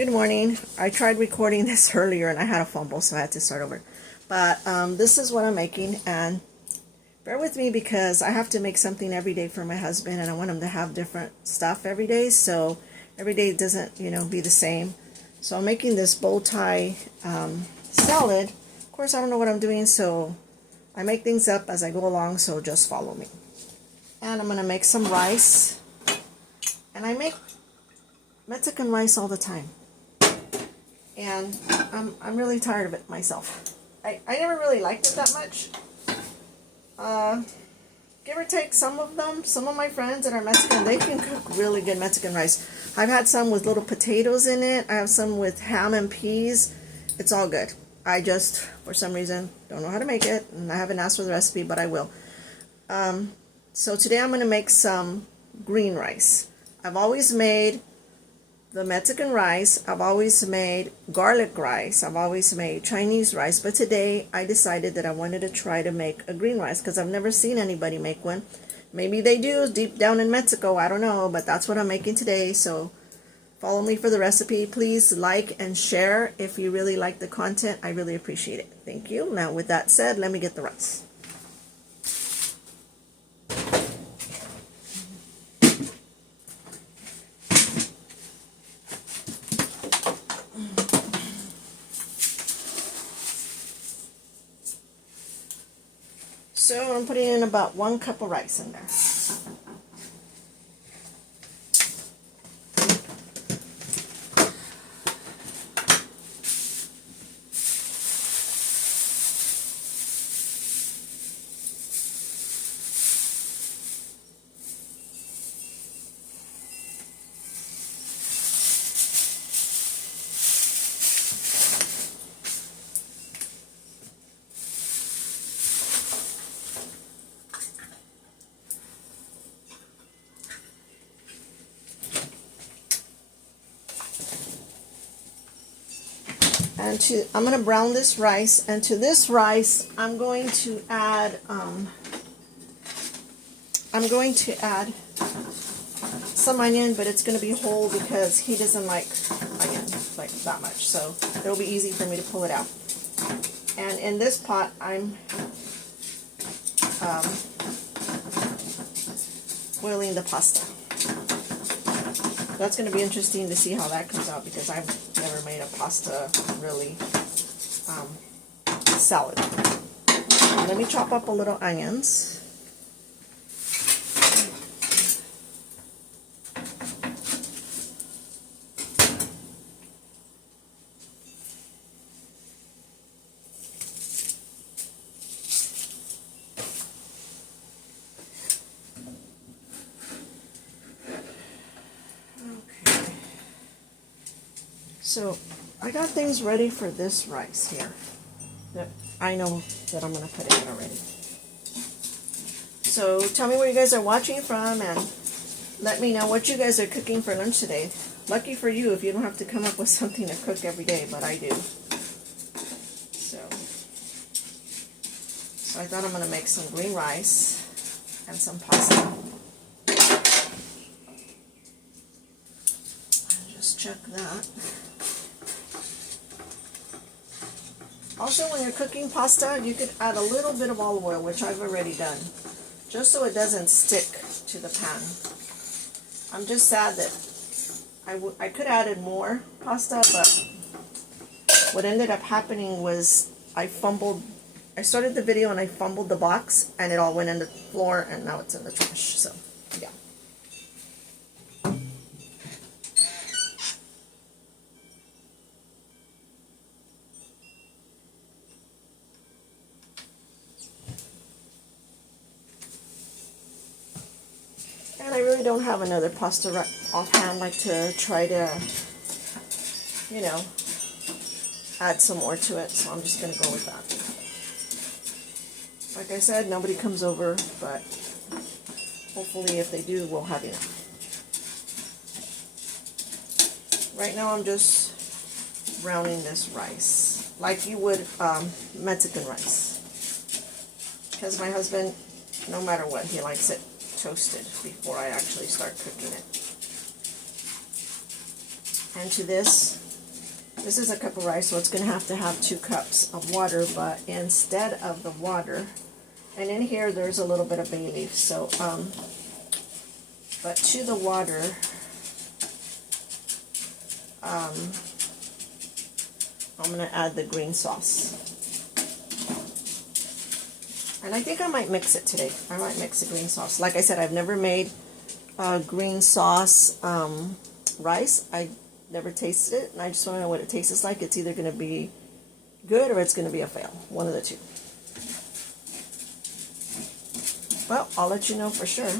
Good morning. I tried recording this earlier and I had a fumble, so I had to start over. But this is what I'm making, and bear with me because I have to make something every day for my husband, and I want him to have different stuff every day, so every day doesn't, be the same. So I'm making this bow tie salad. Of course, I don't know what I'm doing, so I make things up as I go along, so just follow me. And I'm going to make some rice, and I make Mexican rice all the time. And I'm really tired of it myself. I never really liked it that much. Give or take some of them, some of my friends that are Mexican, they can cook really good Mexican rice. I've had some with little potatoes in it. I have some with ham and peas. It's all good. I just, for some reason, don't know how to make it. And I haven't asked for the recipe, but I will. So today I'm going to make some green rice. I've always made the Mexican rice, I've always made garlic rice, I've always made Chinese rice, but today I decided that I wanted to try to make a green rice because I've never seen anybody make one. Maybe they do deep down in Mexico, I don't know, but that's what I'm making today. So follow me for the recipe. Please like and share if you really like the content. I really appreciate it. Thank you. Now with that said, let me get the rice. So I'm putting in about 1 cup of rice in there. And I'm going to brown this rice, and to this rice I'm going to add some onion, but it's going to be whole because he doesn't like onion like that much, so it'll be easy for me to pull it out. And in this pot I'm boiling the pasta. That's going to be interesting to see how that comes out because I've never made a pasta really salad. Let me chop up a little onions. So I got things ready for this rice here that I know that I'm going to put in already. So tell me where you guys are watching from and let me know what you guys are cooking for lunch today. Lucky for you if you don't have to come up with something to cook every day, but I do. So I thought I'm going to make some green rice and some pasta. Just check that. Also, when you're cooking pasta, you could add a little bit of olive oil, which I've already done, just so it doesn't stick to the pan. I'm just sad that I could have added more pasta, but what ended up happening was I started the video and I fumbled the box, and it all went in the floor, and now it's in the trash, so yeah. And I really don't have another pasta offhand. Like to try to, add some more to it. So I'm just going to go with that. Like I said, nobody comes over, but hopefully if they do, we'll have enough. Right now I'm just browning this rice like you would Mexican rice. Because my husband, no matter what, he likes it toasted before I actually start cooking it. And to this, This is a cup of rice, so it's going to have 2 cups of water, but instead of the water, and in here there's a little bit of bay leaf, so, but to the water, I'm going to add the green sauce. And I think I might mix it today. I might mix the green sauce. Like I said, I've never made green sauce rice. I never tasted it, and I just want to know what it tastes like. It's either going to be good or it's going to be a fail. One of the two. Well, I'll let you know for sure.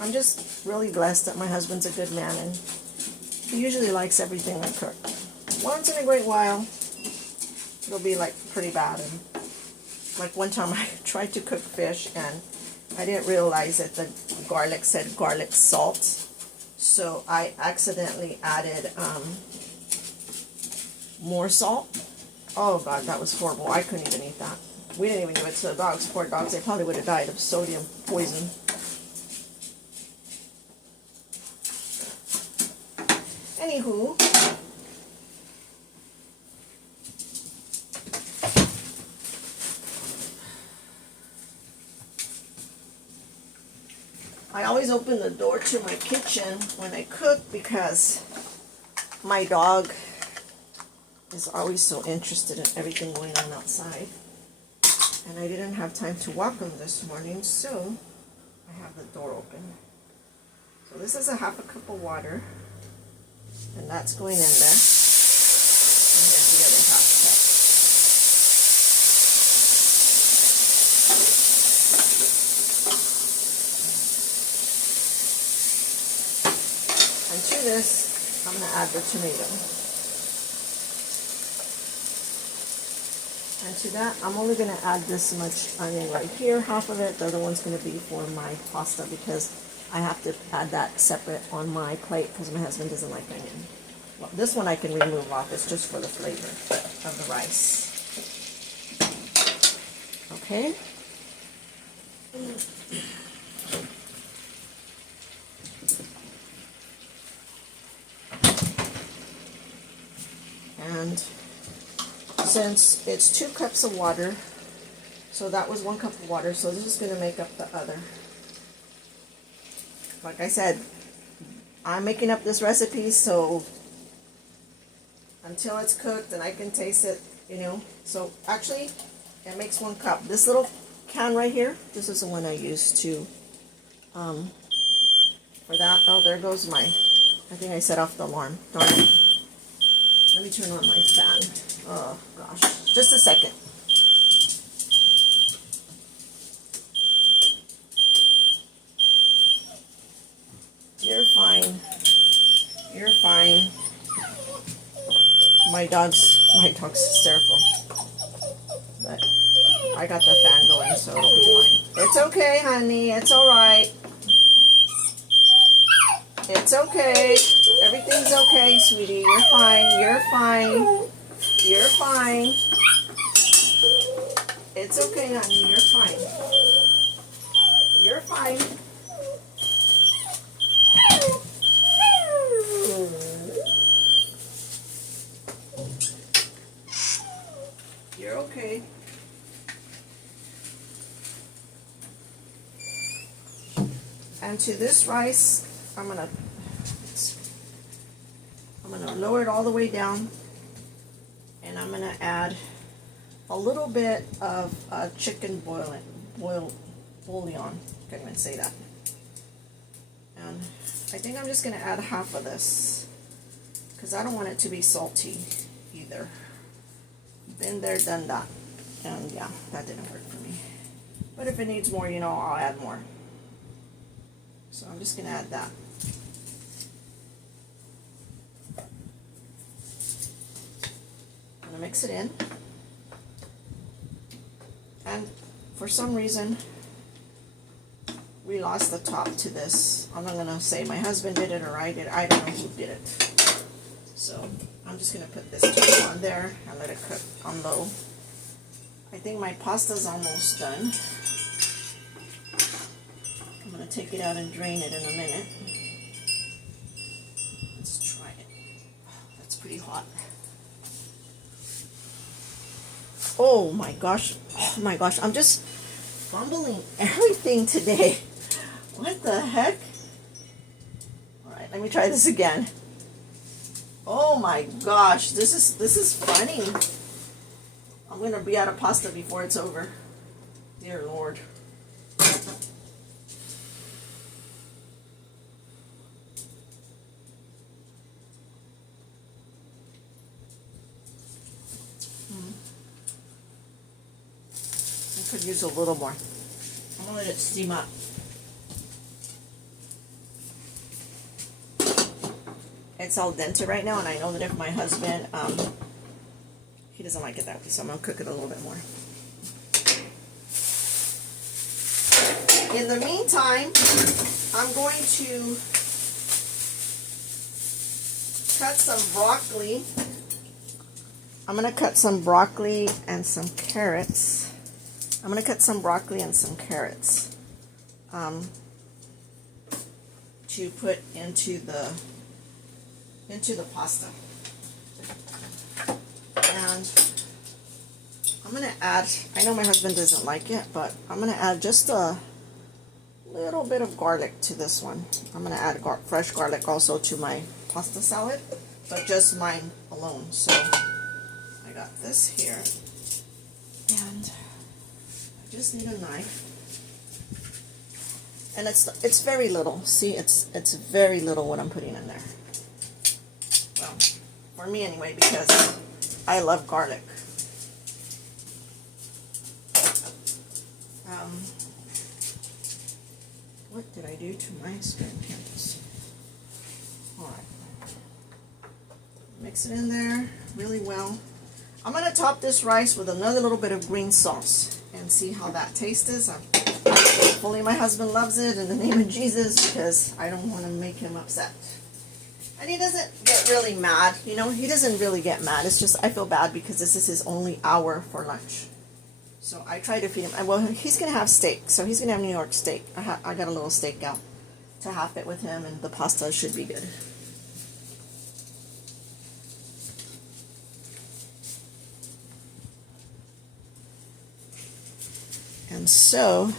I'm just really blessed that my husband's a good man, and he usually likes everything I cook. Once in a great while, it'll be like pretty bad. And like one time I tried to cook fish and I didn't realize that the garlic said garlic salt. So I accidentally added more salt. Oh God, that was horrible. I couldn't even eat that. We didn't even give it to the dogs. Poor dogs, they probably would have died of sodium poison. Anywho, I always open the door to my kitchen when I cook because my dog is always so interested in everything going on outside. And I didn't have time to walk him this morning, so I have the door open. So this is a half a cup of water, and that's going in there. And here's the other half cup. And to this, I'm going to add the tomato. And to that, I'm only going to add this much onion right here, half of it. The other one's going to be for my pasta because I have to add that separate on my plate because my husband doesn't like onion. Well, this one I can remove off. It's just for the flavor of the rice. Okay. And since it's 2 cups of water, so that was 1 cup of water, so this is going to make up the other. Like I said, I'm making up this recipe, so until it's cooked and I can taste it, you know. So actually, it makes 1 cup. This little can right here, this is the one I used to, for that. Oh, there goes my, I think I set off the alarm. Darn it. Let me turn on my fan. Oh, gosh. Just a second. You're fine. You're fine. My dog's hysterical. But I got the fan going, so it'll be fine. It's okay, honey. It's alright. It's okay. Everything's okay, sweetie. You're fine. You're fine. You're fine. It's okay, honey. You're fine. You're fine. You're okay. And to this rice, I'm gonna lower it all the way down, and I'm gonna add a little bit of chicken bouillon. Can't even say that. And I think I'm just gonna add half of this because I don't want it to be salty either. Been there, done that. And yeah, that didn't work for me. But if it needs more, you know, I'll add more. So I'm just gonna add that. I'm gonna mix it in. And for some reason, we lost the top to this. I'm not gonna say my husband did it or I did. I don't know who did it. So I'm just gonna put this top on there and let it cook on low. I think my pasta's almost done. take it out and drain it in a minute. Let's try it. That's pretty hot. Oh my gosh. Oh my gosh. I'm just fumbling everything today. What the heck? Alright, let me try this again. Oh my gosh, this is funny. I'm gonna be out of pasta before it's over. Dear Lord. I could use a little more. I'm gonna let it steam up. It's al dente right now, and I know that if my husband, he doesn't like it that way, so I'm gonna cook it a little bit more. In the meantime, I'm going to cut some broccoli. I'm gonna cut some broccoli and some carrots. I'm gonna cut some broccoli and some carrots to put into the pasta. And I'm gonna add, I know my husband doesn't like it, but I'm gonna add just a little bit of garlic to this one. I'm gonna add fresh garlic also to my pasta salad, but just mine alone. So I got this here, and I just need a knife. And it's very little. See, it's very little what I'm putting in there. Well, for me anyway, because I love garlic. What did I do to my string canvas? Alright. Mix it in there really well. I'm going to top this rice with another little bit of green sauce and see how that tastes. Hopefully my husband loves it in the name of Jesus, because I don't want to make him upset. And he doesn't get really mad, you know, he doesn't really get mad. It's just I feel bad because this is his only hour for lunch. So I try to feed him. Well, he's going to have steak, so he's going to have New York steak. I got a little steak out to half it with him, and the pasta should be good. And so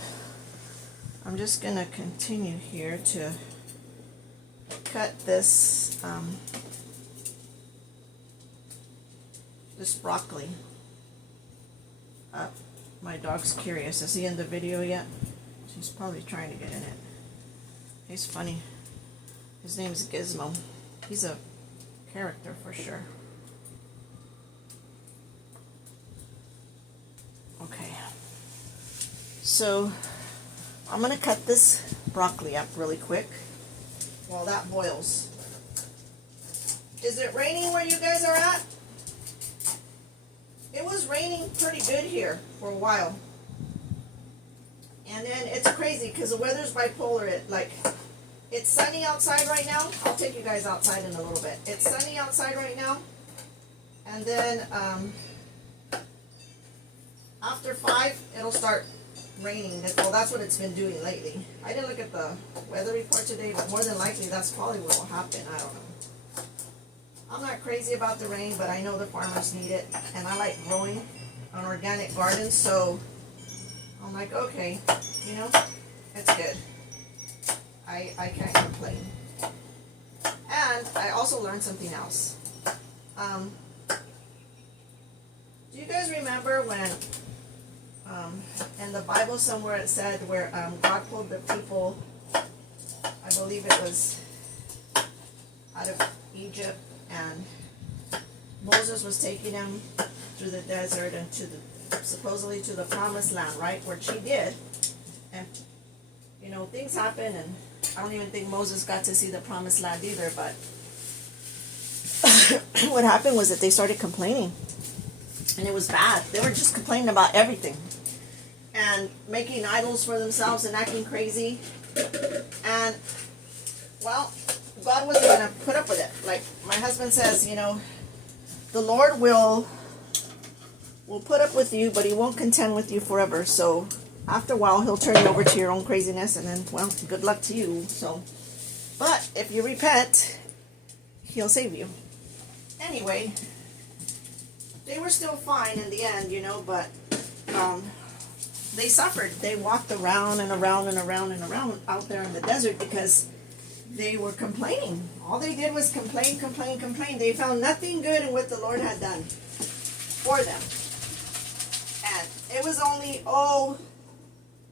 I'm just going to continue here to cut this this broccoli up. My dog's curious. Is he in the video yet? She's probably trying to get in it. He's funny. His name's Gizmo. He's a character for sure. Okay. So I'm going to cut this broccoli up really quick while that boils. Is it raining where you guys are at? It was raining pretty good here for a while. And then it's crazy because the weather's bipolar. It's sunny outside right now. I'll take you guys outside in a little bit. It's sunny outside right now. And then after 5, it'll start raining. Well, that's what it's been doing lately. I didn't look at the weather report today, but more than likely that's probably what will happen. I don't know. I'm not crazy about the rain, but I know the farmers need it, and I like growing an organic garden, so I'm like, okay, you know, it's good. I can't complain. And I also learned something else. Do you guys remember when in the Bible somewhere it said where God pulled the people, I believe it was out of Egypt, and Moses was taking them through the desert and supposedly to the promised land, right? Which he did. And, you know, things happen, and I don't even think Moses got to see the promised land either, but what happened was that they started complaining. And it was bad. They were just complaining about everything. And making idols for themselves and acting crazy. And, well, God wasn't going to put up with it. Like my husband says, you know, the Lord will put up with you, but he won't contend with you forever. So after a while, he'll turn you over to your own craziness, and then, well, good luck to you. So, but if you repent, he'll save you. Anyway, they were still fine in the end, you know, but they suffered. They walked around and around and around and around out there in the desert because they were complaining. All they did was complain, complain, complain. They found nothing good in what the Lord had done for them. And it was only, oh,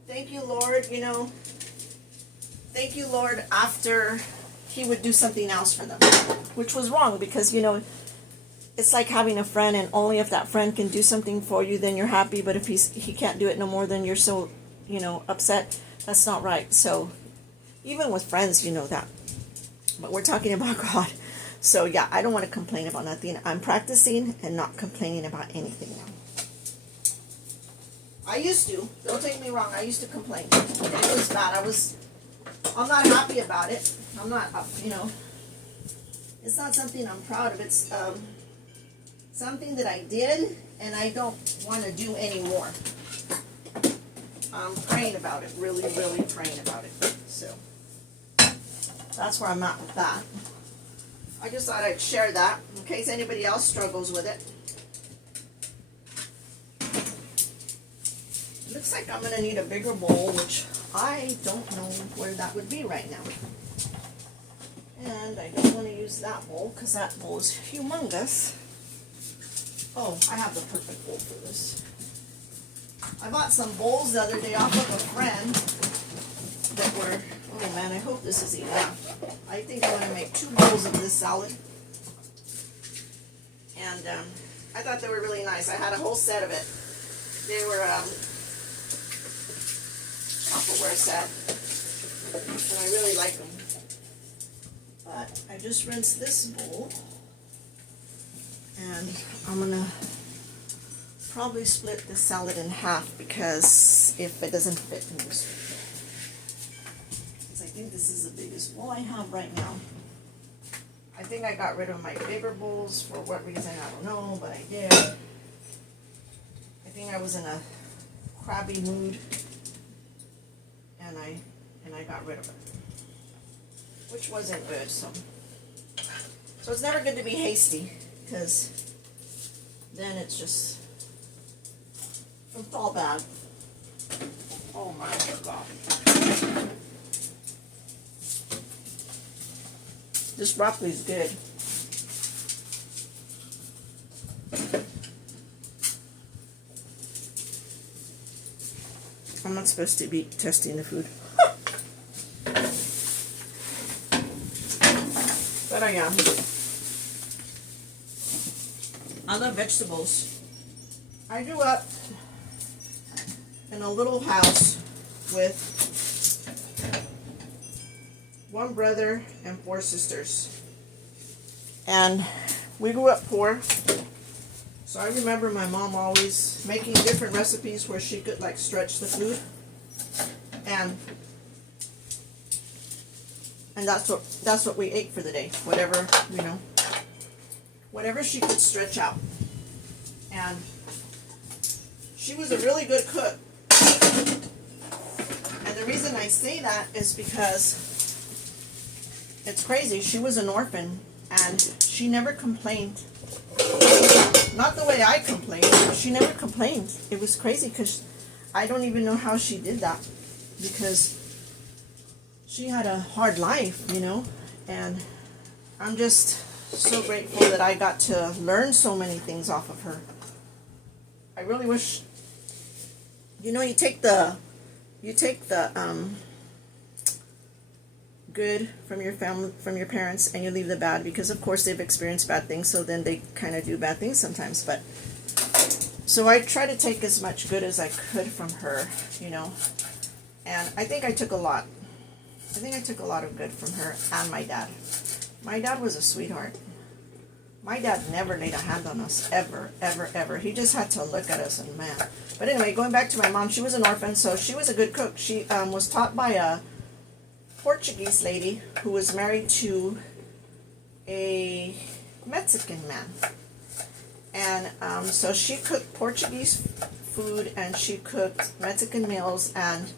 thank you, Lord, you know, thank you, Lord, after he would do something else for them, which was wrong because, you know, it's like having a friend, and only if that friend can do something for you, then you're happy. But if he can't do it no more, then you're so, you know, upset. That's not right. So even with friends, you know that. But we're talking about God. So yeah, I don't want to complain about nothing. I'm practicing and not complaining about anything now. I used to. Don't take me wrong. I used to complain. It was bad. I'm not happy about it. I'm not, you know, it's not something I'm proud of. It's something that I did and I don't want to do anymore. I'm praying about it. Really, really praying about it. So that's where I'm at with that. I just thought I'd share that in case anybody else struggles with it. Looks like I'm going to need a bigger bowl, which I don't know where that would be right now. And I don't want to use that bowl because that bowl is humongous. Oh, I have the perfect bowl for this. I bought some bowls the other day off of a friend that were, oh man, I hope this is enough. I think I'm going to make 2 bowls of this salad. And I thought they were really nice. I had a whole set of it. They were Tupperware set, and I really like them. But I just rinsed this bowl, and I'm gonna probably split the salad in half because if it doesn't fit in this, because I think this is the biggest bowl I have right now. I think I got rid of my bigger bowls for what reason I don't know, but I did. I think I was in a crabby mood. And I got rid of it, which wasn't good. So it's never good to be hasty, because then it's all bad. Oh my God! This broccoli is good. I'm not supposed to be testing the food. But I am. I love vegetables. I grew up in a little house with 1 brother and 4 sisters. And we grew up poor. So I remember my mom always making different recipes where she could like stretch the food. And that's what we ate for the day. Whatever, you know, whatever she could stretch out. And she was a really good cook. And the reason I say that is because it's crazy. She was an orphan and she never complained. Not the way I complained. She never complained. It was crazy because I don't even know how she did that, because she had a hard life, you know, and I'm just so grateful that I got to learn so many things off of her. I really wish, you know, you take the good from your family, from your parents, and you leave the bad, because of course they've experienced bad things, so then they kind of do bad things sometimes. But so I try to take as much good as I could from her, you know, and I think I took a lot. I think I took a lot of good from her and my dad. My dad was a sweetheart. My dad never laid a hand on us, ever, ever, ever. He just had to look at us and man. But anyway, going back to my mom, she was an orphan, so she was a good cook. She was taught by a Portuguese lady who was married to a Mexican man. And so she cooked Portuguese food, and she cooked Mexican meals, and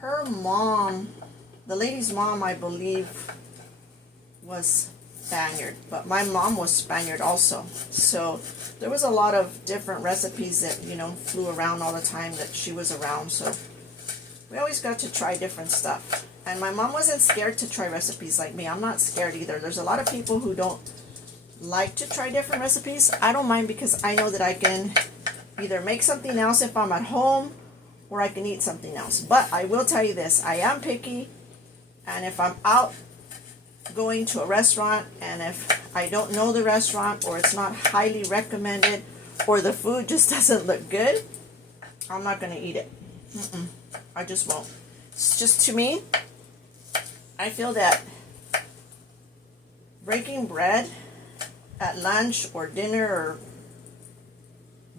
her mom, the lady's mom, I believe, was Spaniard, but my mom was Spaniard also. So there was a lot of different recipes that, you know, flew around all the time that she was around. So we always got to try different stuff. And my mom wasn't scared to try recipes like me. I'm not scared either. There's a lot of people who don't like to try different recipes. I don't mind because I know that I can either make something else if I'm at home, or I can eat something else. But I will tell you this, I am picky, and if I'm out going to a restaurant and if I don't know the restaurant, or it's not highly recommended, or the food just doesn't look good, I'm not going to eat it. I just won't. It's just, to me, I feel that breaking bread at lunch or dinner or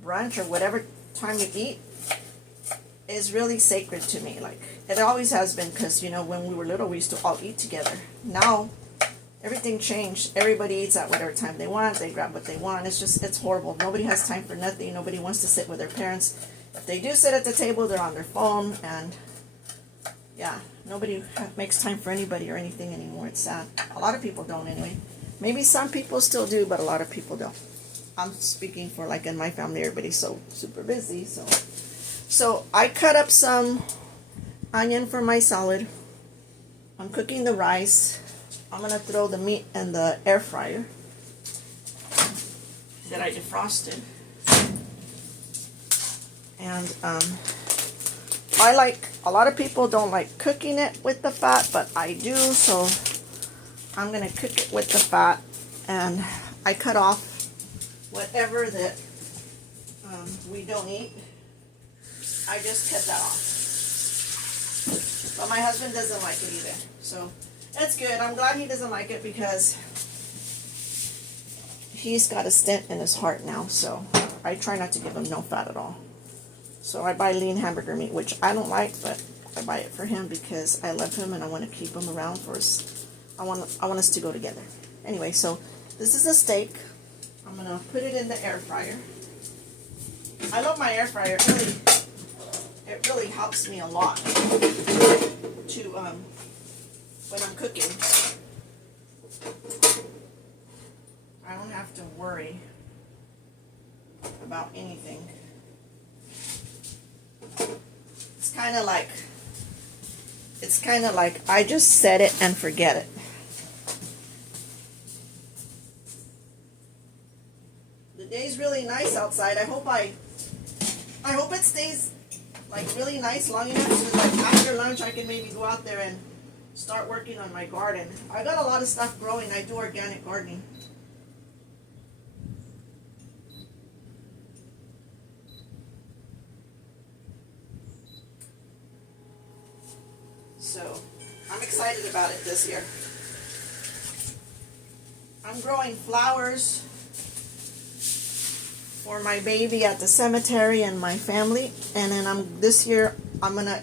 brunch or whatever time you eat is really sacred to me. Like, it always has been, because, you know, when we were little, we used to all eat together. Now, everything changed. Everybody eats at whatever time they want. They grab what they want. It's just, it's horrible. Nobody has time for nothing. Nobody wants to sit with their parents. If they do sit at the table, they're on their phone, and yeah, nobody makes time for anybody or anything anymore. It's sad. A lot of people don't anyway. Maybe some people still do, but a lot of people don't. I'm speaking for, like, in my family, everybody's so super busy. So I cut up some onion for my salad. I'm cooking the rice. I'm going to throw the meat in the air fryer that I defrosted. And I like, a lot of people don't like cooking it with the fat, but I do, so I'm going to cook it with the fat. And I cut off whatever that we don't eat. I just cut that off. But my husband doesn't like it either. So that's good. I'm glad he doesn't like it, because he's got a stent in his heart now. So I try not to give him no fat at all. So I buy lean hamburger meat, which I don't like, but I buy it for him because I love him and I want to keep him around for us. I want us to go together. Anyway, so this is a steak. I'm going to put it in the air fryer. I love my air fryer. It really helps me a lot to when I'm cooking. I don't have to worry about anything. It's kind of like I just set it and forget it. The day's really nice outside. I hope it stays like really nice long enough so that, like, after lunch I can maybe go out there and start working on my garden. I got a lot of stuff growing. I do organic gardening. So I'm excited about it this year. I'm growing flowers for my baby at the cemetery and my family. And then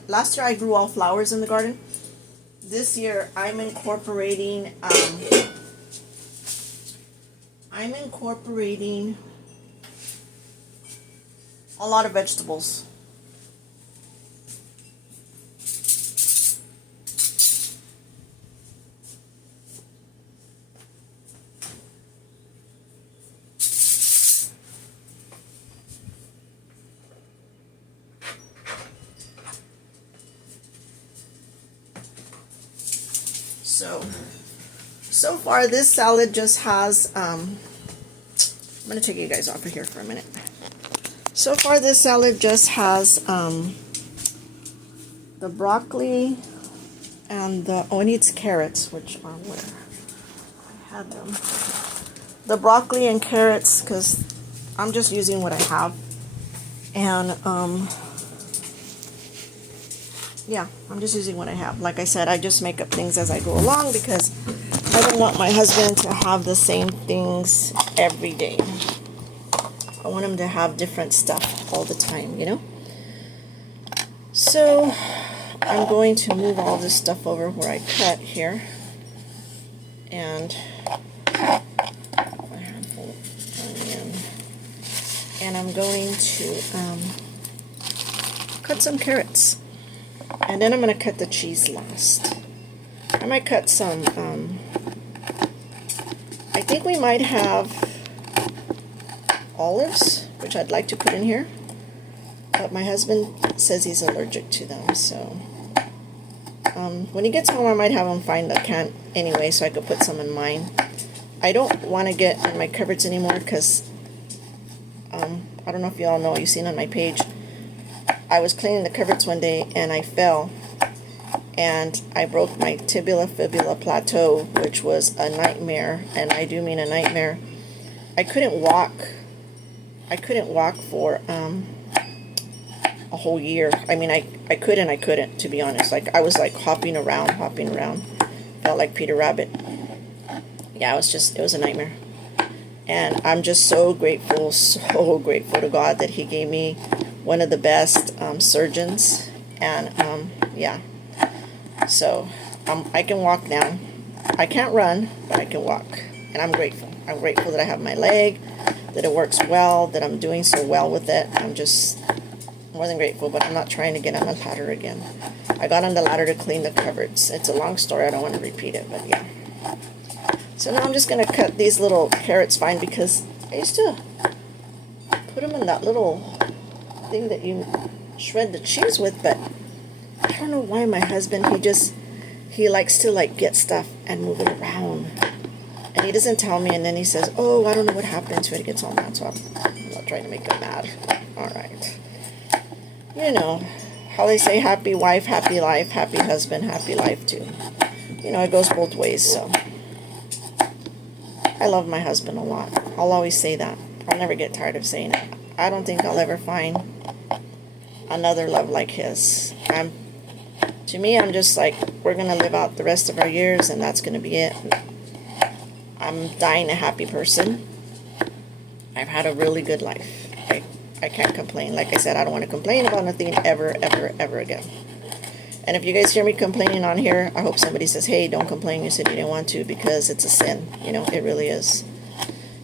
last year I grew all flowers in the garden. This year I'm incorporating a lot of vegetables. So far this salad just has, I'm going to take you guys off of here for a minute. So far this salad just has the broccoli and it needs carrots, which are where I had them. The broccoli and carrots, because I'm just using what I have. And yeah, I'm just using what I have. Like I said, I just make up things as I go along because I don't want my husband to have the same things every day. I want him to have different stuff all the time, you know? So I'm going to move all this stuff over where I cut here. And a handful of onion. and I'm going to cut some carrots. And then I'm going to cut the cheese last. I might cut some, I think we might have olives, which I'd like to put in here. But my husband says he's allergic to them, so when he gets home I might have him find a can anyway so I could put some in mine. I don't want to get in my cupboards anymore because I don't know if you all know, you've seen on my page, I was cleaning the cupboards one day and I fell and I broke my tibia fibula plateau, which was a nightmare, and I do mean a nightmare. I couldn't walk for a whole year. I mean, I could and I couldn't, to be honest. Like, I was like hopping around, felt like Peter Rabbit. Yeah, it was a nightmare. And I'm just so grateful to God that he gave me one of the best surgeons. And yeah, so I can walk now. I can't run, but I can walk, and I'm grateful. I'm grateful that I have my leg, that it works well, that I'm doing so well with it. I'm just more than grateful, but I'm not trying to get on the ladder again. I got on the ladder to clean the cupboards. It's a long story. I don't want to repeat it, but yeah. So now I'm just going to cut these little carrots fine because I used to put them in that little thing that you shred the cheese with, but I don't know why my husband, he likes to like get stuff and move it around. And he doesn't tell me, and then he says, oh, I don't know what happened to it. He gets all mad, so I'm not trying to make him mad. All right. You know how they say, happy wife, happy life, happy husband, happy life too. You know, it goes both ways, so. I love my husband a lot. I'll always say that. I'll never get tired of saying it. I don't think I'll ever find another love like his. To me, I'm just like, we're going to live out the rest of our years, and that's going to be it. I'm dying a happy person. I've had a really good life. I can't complain. Like I said, I don't want to complain about nothing ever, ever, ever again. And if you guys hear me complaining on here, I hope somebody says, hey, don't complain. You said you didn't want to, because it's a sin. You know, it really is.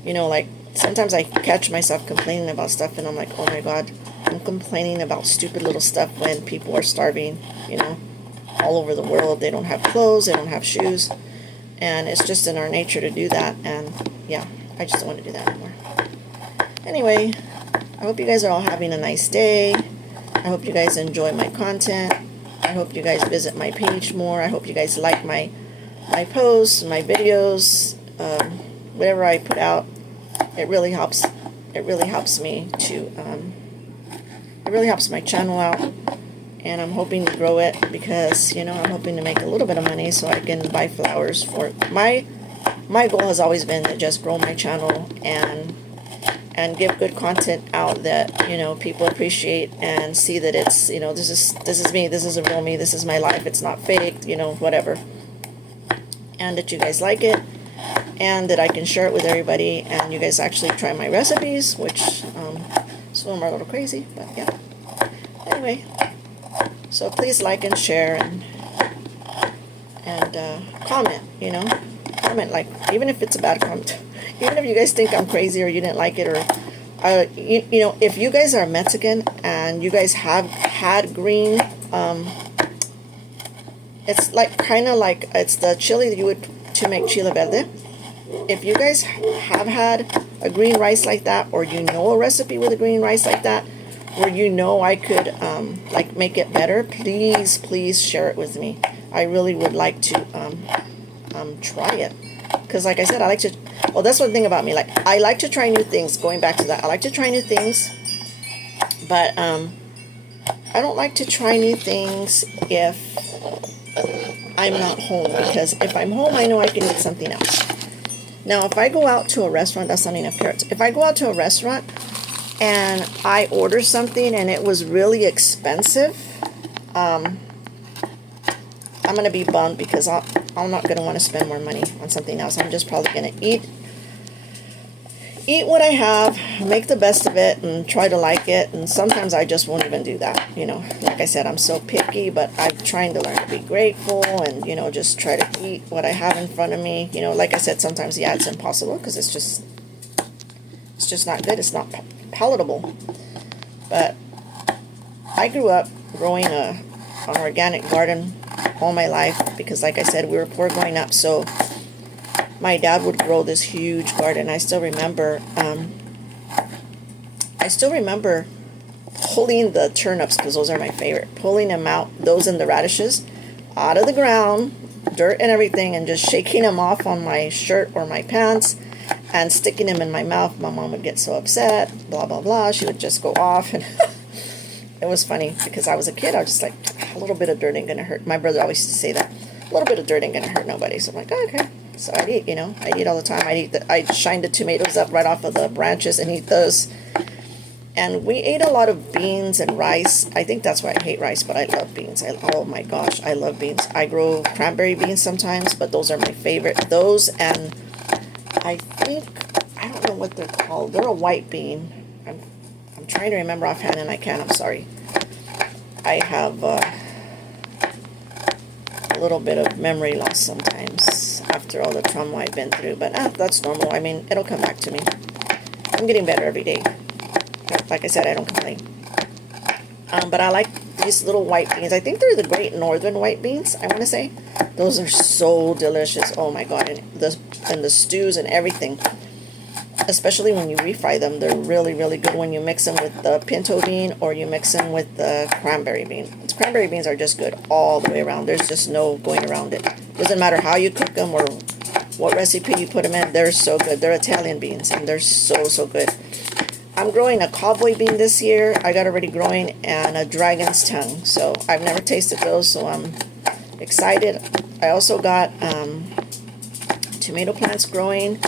You know, like, sometimes I catch myself complaining about stuff, and I'm like, oh my God, I'm complaining about stupid little stuff when people are starving, you know, all over the world. They don't have clothes, they don't have shoes, and it's just in our nature to do that, and yeah, I just don't want to do that anymore. Anyway, I hope you guys are all having a nice day. I hope you guys enjoy my content. I hope you guys visit my page more. I hope you guys like my posts, my videos, whatever I put out. It really helps. It really helps me to. It really helps my channel out, and I'm hoping to grow it because, you know, I'm hoping to make a little bit of money so I can buy flowers for it. My goal has always been to just grow my channel and give good content out that, you know, people appreciate and see that it's, you know, this is me, this is a real me, this is my life, it's not fake, you know, whatever. And that you guys like it, and that I can share it with everybody, and you guys actually try my recipes, which some of them are a little crazy, but yeah. Anyway, so please like and share and comment, you know. Comment, like, even if it's a bad comment. Even if you guys think I'm crazy or you didn't like it, or you know, if you guys are Mexican and you guys have had green, it's like kind of like it's the chili that you would to make chile verde. If you guys have had a green rice like that, or you know a recipe with a green rice like that, where you know I could like make it better, please share it with me. I really would like to try it, because like I said, I like to. Well, that's one thing about me. Like, I like to try new things. Going back to that, I like to try new things, but I don't like to try new things if I'm not home, because if I'm home, I know I can eat something else. Now, if I go out to a restaurant, that's not enough carrots. If I go out to a restaurant and I order something and it was really expensive, I'm going to be bummed, because I'm not going to want to spend more money on something else. I'm just probably going to eat what I have, make the best of it, and try to like it. And sometimes I just won't even do that. You know, like I said, I'm so picky, but I'm trying to learn to be grateful and, you know, just try to eat what I have in front of me. You know, like I said, sometimes, yeah, it's impossible because it's just It's just not good. It's not palatable. But I grew up growing an organic garden all my life because, like I said, we were poor growing up. So my dad would grow this huge garden. I still remember pulling the turnips, because those are my favorite, pulling them out, those and the radishes, out of the ground, dirt and everything, and just shaking them off on my shirt or my pants and sticking them in my mouth. My mom would get so upset, blah, blah, blah. She would just go off. And it was funny because I was a kid. I was just like, a little bit of dirt ain't going to hurt. My brother always used to say that. A little bit of dirt ain't going to hurt nobody. So I'm like, oh, okay. So I'd eat, I'd eat all the time. I'd shine the tomatoes up right off of the branches and eat those. And we ate a lot of beans and rice. I think that's why I hate rice, but I love beans. Oh my gosh, I love beans. I grow cranberry beans sometimes, but those are my favorite. Those, and I don't know what they're called. They're a white bean. I'm trying to remember offhand, and I can't. I'm sorry. I have a little bit of memory loss sometimes after all the trauma I've been through, but that's normal. I mean, it'll come back to me. I'm getting better every day. Like I said, I don't complain. But I like these little white beans. I think they're the Great Northern white beans, I want to say. Those are so delicious. Oh my God. And the stews and everything. Especially when you refry them. They're really, really good when you mix them with the pinto bean or you mix them with the cranberry bean. The cranberry beans are just good all the way around. There's just no going around it. Doesn't matter how you cook them or what recipe you put them in. They're so good. They're Italian beans and they're so, so good. I'm growing a cowboy bean this year. I got already growing, and a dragon's tongue. So I've never tasted those, so I'm excited. I also got tomato plants growing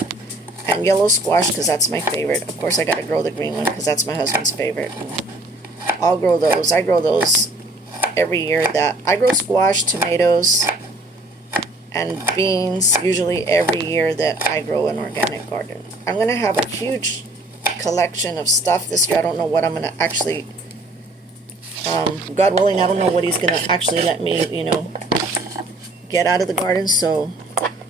and yellow squash because that's my favorite. Of course, I got to grow the green one because that's my husband's favorite. And I'll grow those. I grow those every year. That I grow squash, tomatoes, and beans usually every year that I grow an organic garden. I'm going to have a huge collection of stuff this year. I don't know what I'm going to actually, God willing, I don't know what he's going to actually let me, get out of the garden. So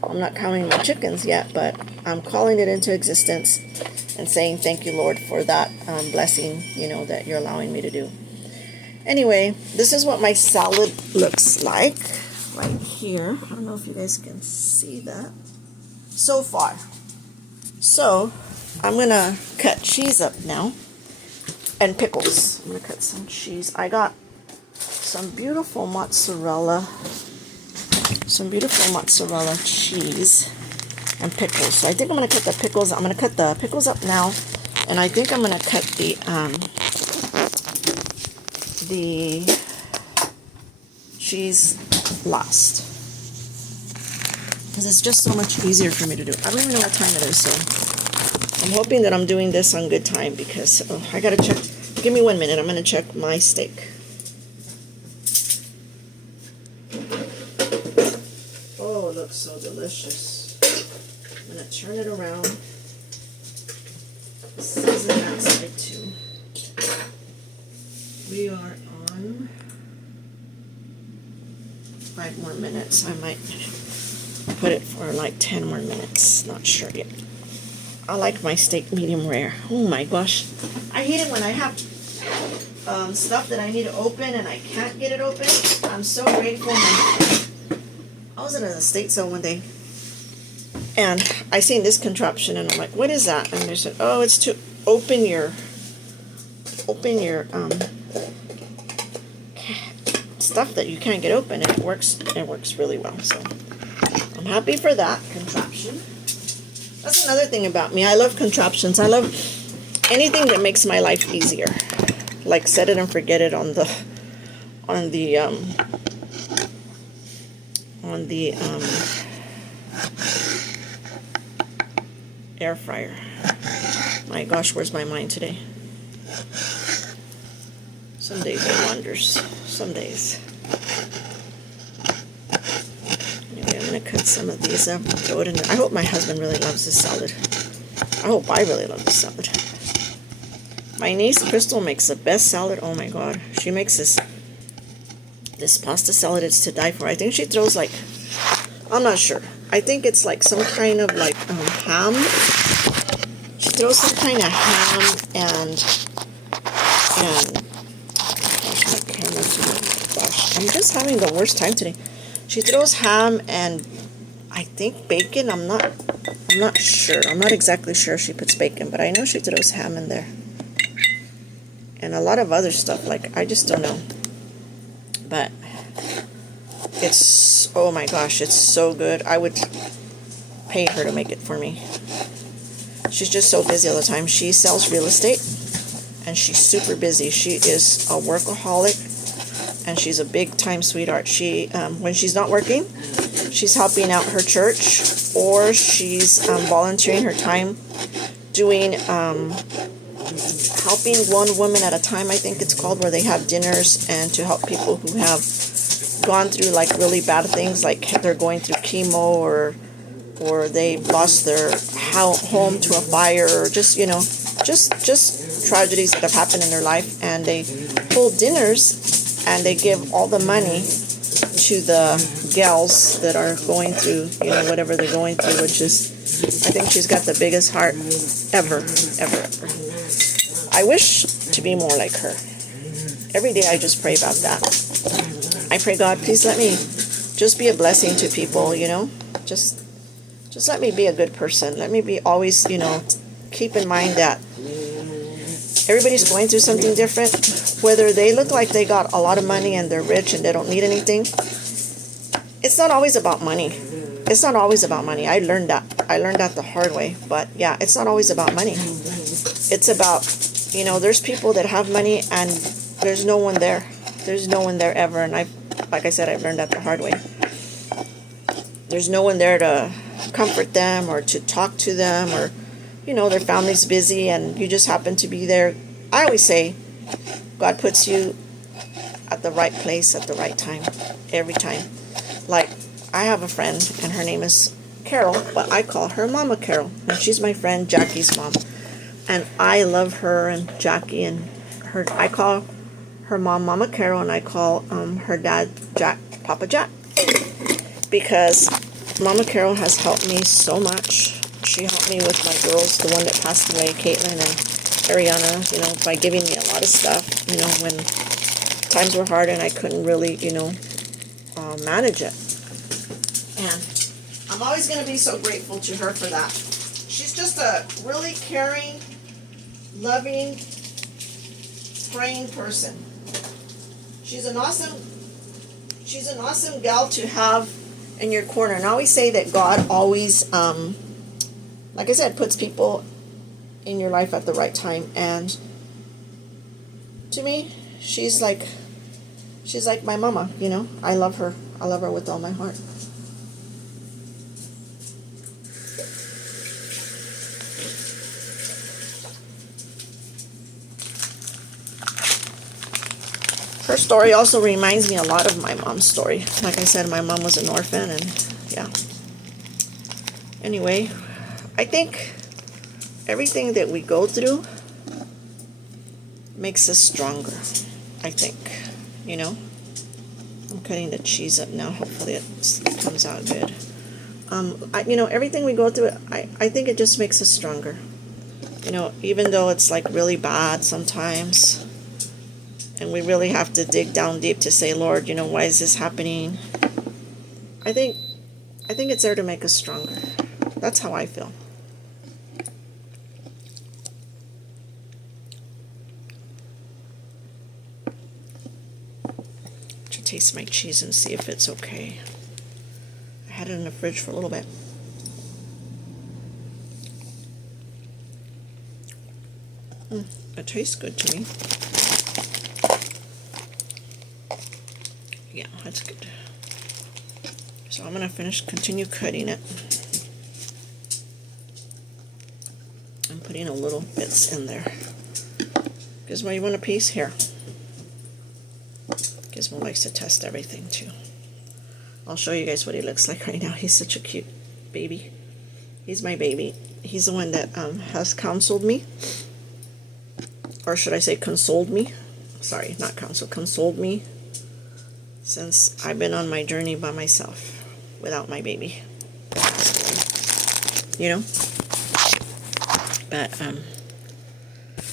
I'm not counting my chickens yet, but I'm calling it into existence and saying thank you, Lord, for that blessing, that you're allowing me to do. Anyway, this is what my salad looks like right here. I don't know if you guys can see that so far. So I'm going to cut cheese up now and pickles. I'm going to cut some cheese. I got some beautiful mozzarella cheese and pickles. So I think I'm going to cut the pickles. I'm going to cut the pickles up now, and I think I'm going to cut the cheese last, because it's just so much easier for me to do. I don't even know what time it is, so I'm hoping that I'm doing this on good time because I gotta check. Give me 1 minute. I'm gonna check my steak. Oh, it looks so delicious. I'm gonna turn it around. Season that side too. We are on 5 more minutes. I might put it for like 10 more minutes. Not sure yet. I like my steak medium rare. Oh my gosh. I hate it when I have stuff that I need to open and I can't get it open. I'm so grateful. I was at an estate sale one day and I seen this contraption and I'm like, what is that? And they said, oh, it's to open your stuff that you can't get open, and it works really well. So I'm happy for that contraption. That's another thing about me. I love contraptions. I love anything that makes my life easier. Like set it and forget it on the air fryer. My gosh, where's my mind today? Some days it wanders. Some days. Anyway, I'm going to cut some of these up and throw it in there. I hope my husband really loves this salad. I hope I really love this salad. My niece, Crystal, makes the best salad. Oh my God. She makes this pasta salad. It's to die for. I think she throws like, I'm not sure. I think it's like some kind of like ham. She throws some kind of ham and gosh, my camera's gosh, I'm just having the worst time today. She throws ham and I think bacon. I'm not sure. I'm not exactly sure if she puts bacon, but I know she throws ham in there. And a lot of other stuff, like, I just don't know. But it's, oh my gosh, it's so good. I would pay her to make it for me. She's just so busy all the time. She sells real estate, and she's super busy. She is a workaholic, and she's a big-time sweetheart. She, when she's not working, she's helping out her church, or she's volunteering her time doing, helping one woman at a time, I think it's called, where they have dinners and to help people who have gone through like really bad things, like they're going through chemo or they lost their home to a fire, or just, you know, just tragedies that have happened in their life, and they hold dinners and they give all the money to the gals that are going through, you know, whatever they're going through, which is, I think she's got the biggest heart ever. I wish to be more like her. Every day I just pray about that. I pray, God, please let me just be a blessing to people, you know, just let me be a good person. Let me be always, you know, keep in mind that everybody's going through something different. Whether they look like they got a lot of money and they're rich and they don't need anything, it's not always about money. It's not always about money. I learned that the hard way. But yeah, it's not always about money. It's about, you know, there's people that have money and there's no one there. There's no one there ever. And like I said, I've learned that the hard way. There's no one there to comfort them or to talk to them, or, you know, their family's busy and you just happen to be there. I always say, God puts you at the right place at the right time, every time. Like, I have a friend, and her name is Carol, but I call her Mama Carol, and she's my friend Jackie's mom. And I love her and Jackie, and her. I call her mom Mama Carol, and I call her dad Papa Jack, because Mama Carol has helped me so much. She helped me with my girls, the one that passed away, Caitlin and Ariana, you know, by giving me a lot of stuff, you know, when times were hard and I couldn't really, you know, manage it. And I'm always going to be so grateful to her for that. She's just a really caring, loving, praying person. She's an awesome gal to have in your corner. And I always say that God always, like I said, puts people in your life at the right time. And to me, she's like my mama, you know. I love her. I love her with all my heart. Her story also reminds me a lot of my mom's story. Like I said, my mom was an orphan, and yeah. Anyway, I think everything that we go through makes us stronger, I think, you know. I'm cutting the cheese up now. Hopefully it comes out good. You know, everything we go through, I think it just makes us stronger. You know, even though it's like really bad sometimes, and we really have to dig down deep to say, Lord, you know, why is this happening? I think it's there to make us stronger. That's how I feel. To taste my cheese and see if it's okay. I had it in the fridge for a little bit. It tastes good to me. Yeah, that's good. So I'm going to continue cutting it. I'm putting a little bits in there. Gizmo, you want a piece? Here. Gizmo likes to test everything too. I'll show you guys what he looks like right now. He's such a cute baby. He's my baby. He's the one that has counseled me. Or should I say consoled me? Sorry, not counseled, consoled me. Since I've been on my journey by myself, without my baby. You know? But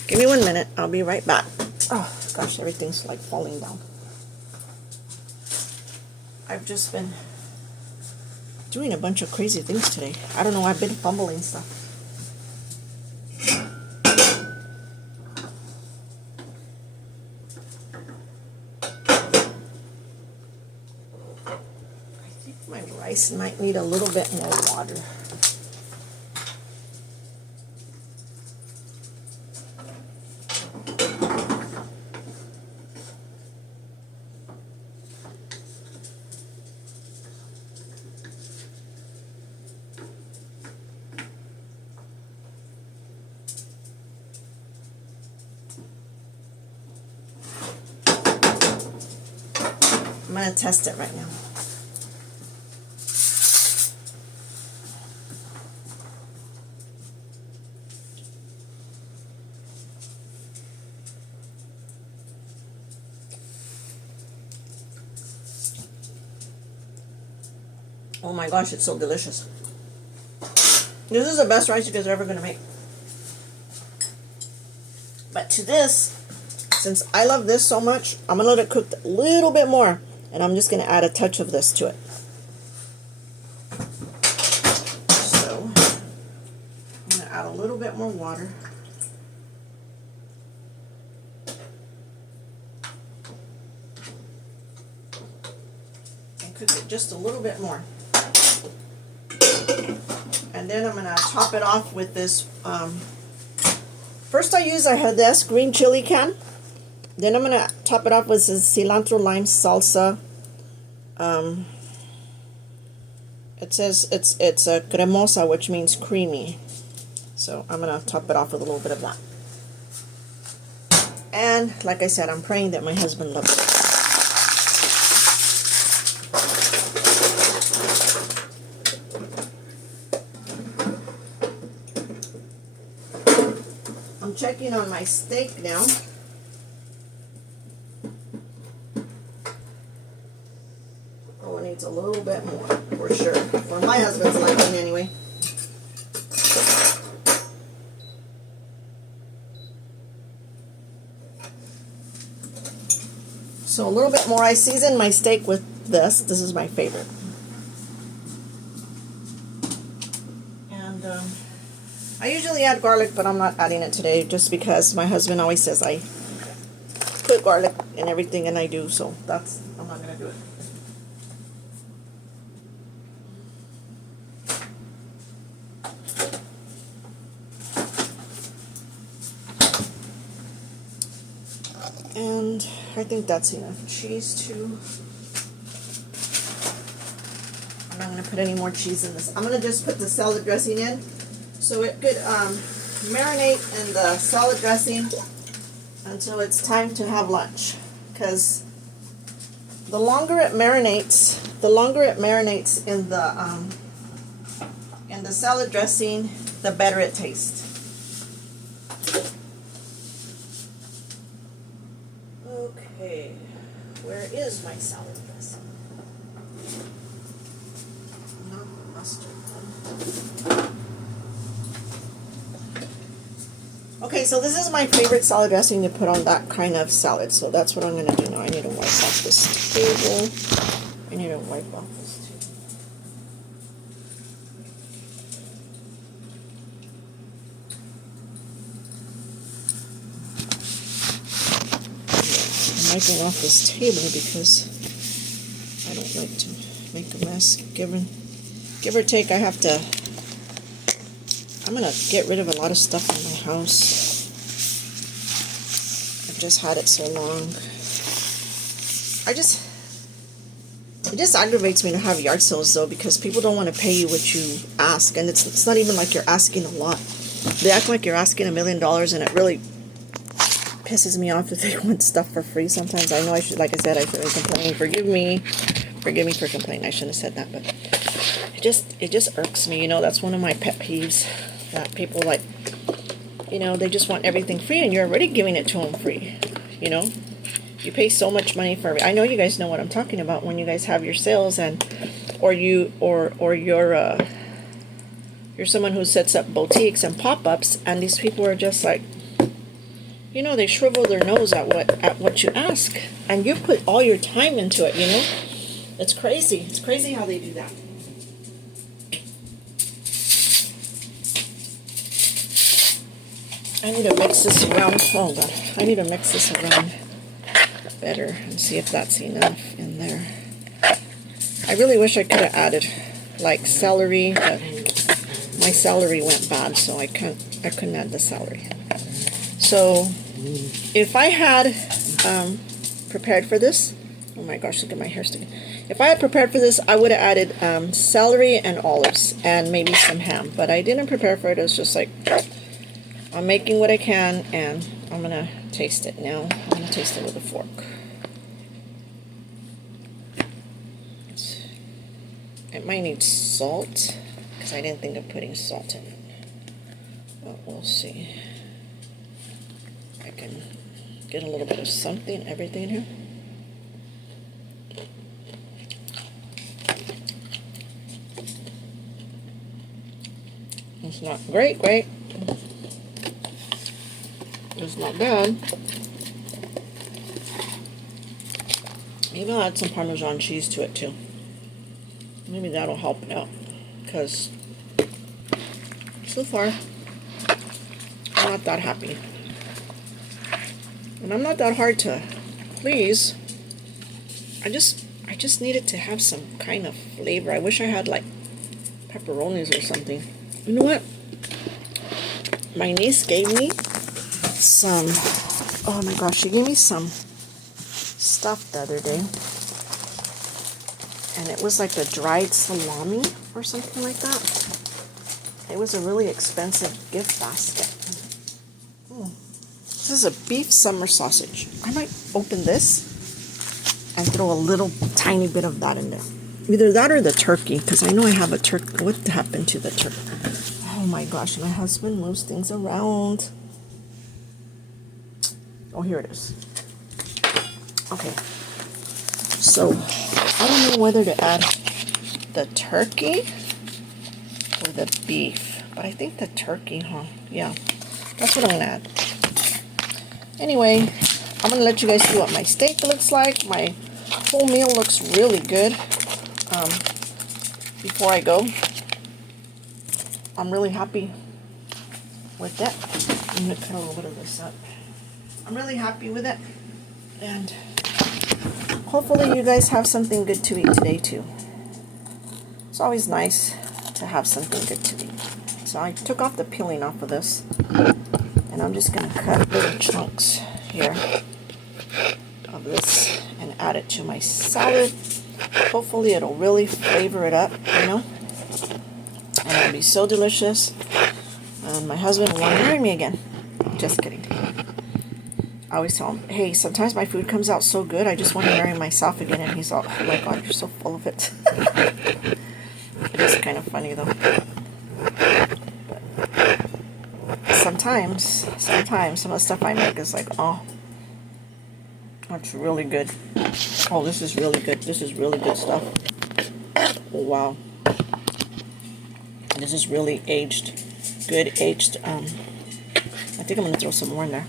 give me 1 minute. I'll be right back. Oh gosh, everything's like falling down. I've just been doing a bunch of crazy things today. I don't know. I've been fumbling stuff. I think my rice might need a little bit more water. I'm going to test it right now. Oh my gosh, it's so delicious. This is the best rice you guys are ever going to make. But to this, since I love this so much, I'm going to let it cook a little bit more. And I'm just going to add a touch of this to it. So, I'm going to add a little bit more water. And cook it just a little bit more. And then I'm going to top it off with this. First I had this green chili can. Then I'm going to top it off with this cilantro lime salsa. It says it's a cremosa, which means creamy. So I'm going to top it off with a little bit of that. And like I said, I'm praying that my husband loves it. I'm checking on my steak now. Oh, it needs a little bit more, for sure. For my husband's liking, anyway. So a little bit more. I season my steak with this. This is my favorite. And I usually add garlic, but I'm not adding it today just because my husband always says I put garlic in everything, and I do, so I'm not going to do it. And I think that's enough cheese too. I'm not going to put any more cheese in this. I'm going to just put the salad dressing in so it could marinate in the salad dressing until it's time to have lunch. Because the longer it marinates in the salad dressing, the better it tastes. Okay, where is my salad dressing? Not the mustard one. Okay, so this is my favorite salad dressing to put on that kind of salad. So that's what I'm going to do now. I need to wipe off this table. I need to wipe off this table. I'm wiping off this table because I don't like to make a mess. Give or take, I'm going to get rid of a lot of stuff in my house. I've just had it so long. It just aggravates me to have yard sales though, because people don't want to pay you what you ask, and it's not even like you're asking a lot. They act like you're asking $1 million, and it really pisses me off if they want stuff for free sometimes. I know I should, like I said, I shouldn't complain. Forgive me for complaining. I shouldn't have said that, but it just irks me. You know, that's one of my pet peeves, that people, like, you know, they just want everything free, and you're already giving it to them free. You know, you pay so much money for it. I know you guys know what I'm talking about when you guys have your sales, and or your you're someone who sets up boutiques and pop-ups, and these people are just like, you know, they shrivel their nose at what you ask, and you put all your time into it, you know. It's crazy. It's crazy how they do that. I need to mix this around. Hold on. I need to mix this around better and see if that's enough in there. I really wish I could have added like celery, but my celery went bad, so I couldn't add the celery. So if I had prepared for this, oh my gosh, look at my hair sticking. If I had prepared for this, I would have added celery and olives and maybe some ham, but I didn't prepare for it. It was just like, I'm making what I can, and I'm gonna taste it now. I'm gonna taste it with a fork. It might need salt, because I didn't think of putting salt in it. But we'll see. I can get a little bit of something, everything in here. It's not great. It's not bad. Maybe I'll add some Parmesan cheese to it too. Maybe that'll help it out, because so far I'm not that happy. And I'm not that hard to please. I just needed to have some kind of flavor. I wish I had like pepperonis or something. You know what? My niece gave me some, oh my gosh, she gave me some stuff the other day, and it was like a dried salami or something like that. It was a really expensive gift basket. This is a beef summer sausage. I might open this and throw a little tiny bit of that in there. Either that or the turkey, because I know I have a turkey. What happened to the turkey? Oh my gosh, my husband moves things around. Oh, here it is. Okay. So, I don't know whether to add the turkey or the beef. But I think the turkey, huh? Yeah. That's what I'm going to add. Anyway, I'm going to let you guys see what my steak looks like. My whole meal looks really good. Before I go, I'm really happy with that. I'm going to cut a little bit of this up. I'm really happy with it, and hopefully you guys have something good to eat today too. It's always nice to have something good to eat. So I took off the peeling off of this, and I'm just going to cut little chunks here of this and add it to my salad. Hopefully it'll really flavor it up, you know, and it'll be so delicious. My husband will want to marry me again. Just kidding. I always tell him, hey, sometimes my food comes out so good, I just want to marry myself again. And he's all, oh my God, you're so full of it. It is kind of funny, though. But sometimes, some of the stuff I make is like, oh, that's really good. Oh, this is really good. This is really good stuff. Oh, wow. This is really aged. Good aged. I think I'm going to throw some more in there.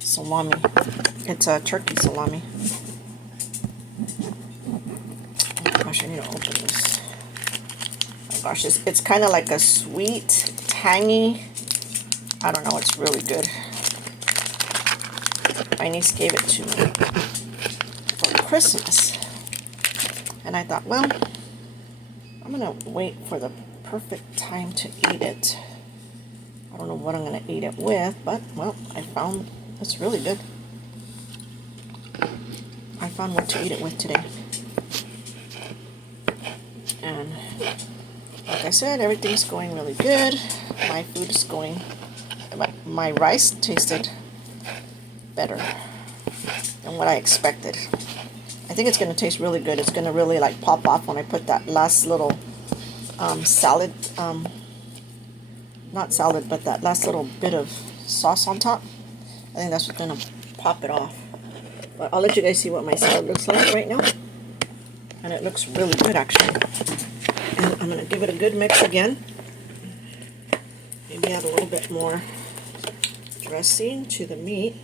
Salami. It's a turkey salami. Oh gosh, I need to open this. Oh gosh, it's kind of like a sweet, tangy. I don't know, it's really good. My niece gave it to me for Christmas. And I thought, well, I'm going to wait for the perfect time to eat it. I don't know what I'm going to eat it with, but, well, I found it's really good. I found what to eat it with today. And, like I said, everything's going really good. My food is going, my rice tasted better than what I expected. I think it's going to taste really good. It's going to really, like, pop off when I put that last little salad, not salad, but that last little bit of sauce on top. I think that's what's going to pop it off. But I'll let you guys see what my salad looks like right now. and it looks really good actually. And I'm going to give it a good mix again. Maybe add a little bit more dressing to the meat.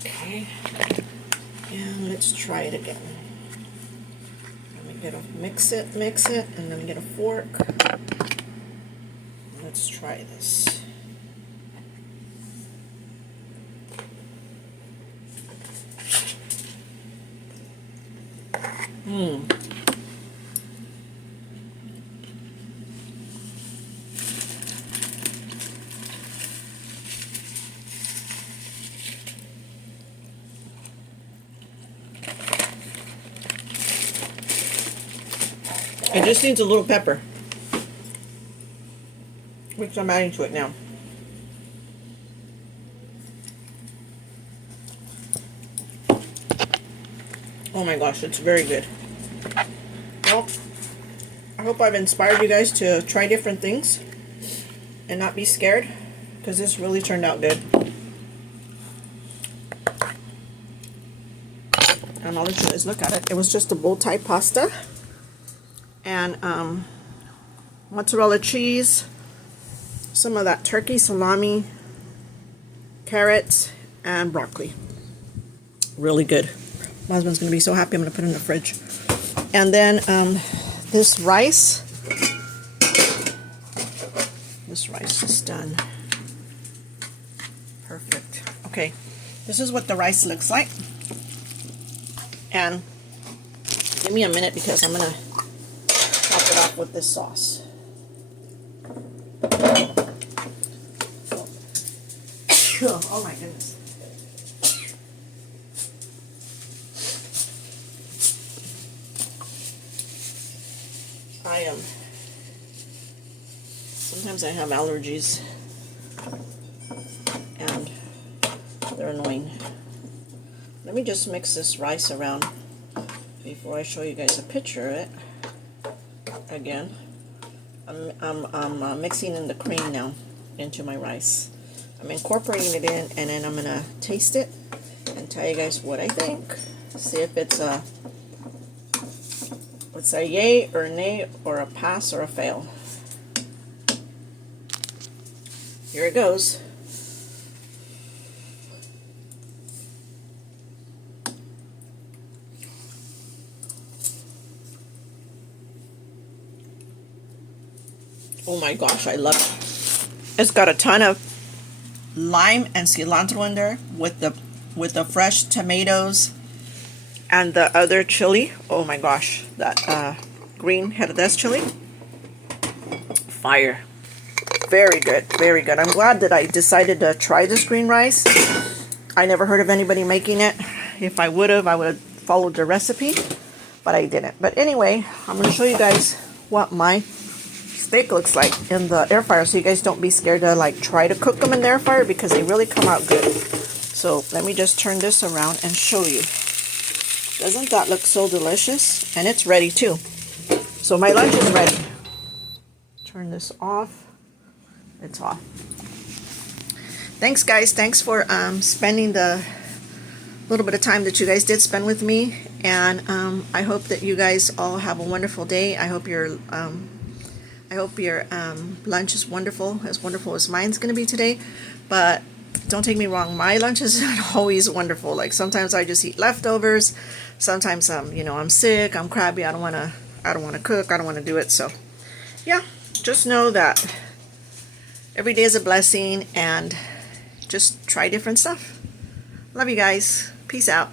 Okay, and let's try it again. Let me get a mix it, and then get a fork. Let's try this. It just needs a little pepper, which I'm adding to it now. Oh my gosh, it's very good. Well, I hope I've inspired you guys to try different things and not be scared, because this really turned out good. And I'll let you guys look at it. It was just a bowl type pasta. And mozzarella cheese, some of that turkey salami, carrots, and broccoli. Really good. My husband's going to be so happy. I'm going to put it in the fridge. And then this rice. This rice is done. Perfect. Okay, this is what the rice looks like. And give me a minute because I'm going to top it off with this sauce. Oh my goodness. Sometimes I have allergies and they're annoying. Let me just mix this rice around before I show you guys a picture of it. Again, I'm mixing in the cream now into my rice. I'm incorporating it in, and then I'm gonna taste it and tell you guys what I think. See if it's a yay or nay, or a pass or a fail. Here it goes. Oh my gosh, I love it. It's got a ton of lime and cilantro in there with the fresh tomatoes and the other chili. Oh my gosh, that green Jerez chili. Fire. Very good, very good. I'm glad that I decided to try this green rice. I never heard of anybody making it. If I would have followed the recipe, but I didn't. But anyway, I'm going to show you guys what my steak looks like in the air fryer, so you guys don't be scared to like try to cook them in the air fryer, because they really come out good. So let me just turn this around and show you. Doesn't that look so delicious? And it's ready too. So my lunch is ready. Turn this off. It's off. Thanks guys. Thanks for spending the little bit of time that you guys did spend with me. And I hope that you guys all have a wonderful day. I hope your lunch is wonderful as mine's going to be today. But don't take me wrong, my lunch is not always wonderful. Like sometimes I just eat leftovers. Sometimes I'm sick, I'm crabby, I don't want to cook, I don't want to do it. So yeah, just know that every day is a blessing, and just try different stuff. Love you guys. Peace out.